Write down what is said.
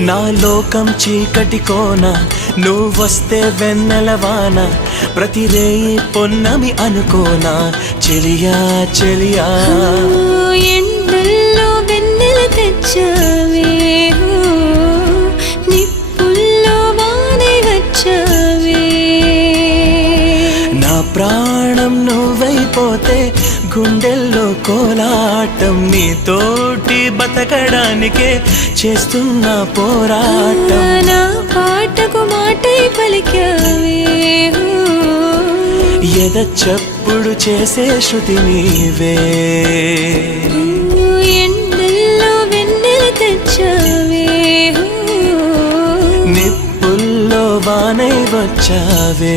నా లోకం చీకటి కోన నువ్వొస్తే వెన్నెలవాన ప్రతి రేయి పొన్నమి అనుకోనా చెలియా చెలియా ఎండల్లో వెన్నెల తెచ్చావే నిప్పుల్లో వానై వచ్చావే నా ప్రాణం నువ్వైపోతే గుండెల్లో కోలాటం నీతోటి బతకడానికే చేస్తున్న పోరాటం నా పాటకు మాటై పలికావే ఎద చప్పుడు చేసే శృతి నీవే ఎండల్లో వెన్నెల తెచ్చావే నిప్పుల్లో వానై వచ్చావే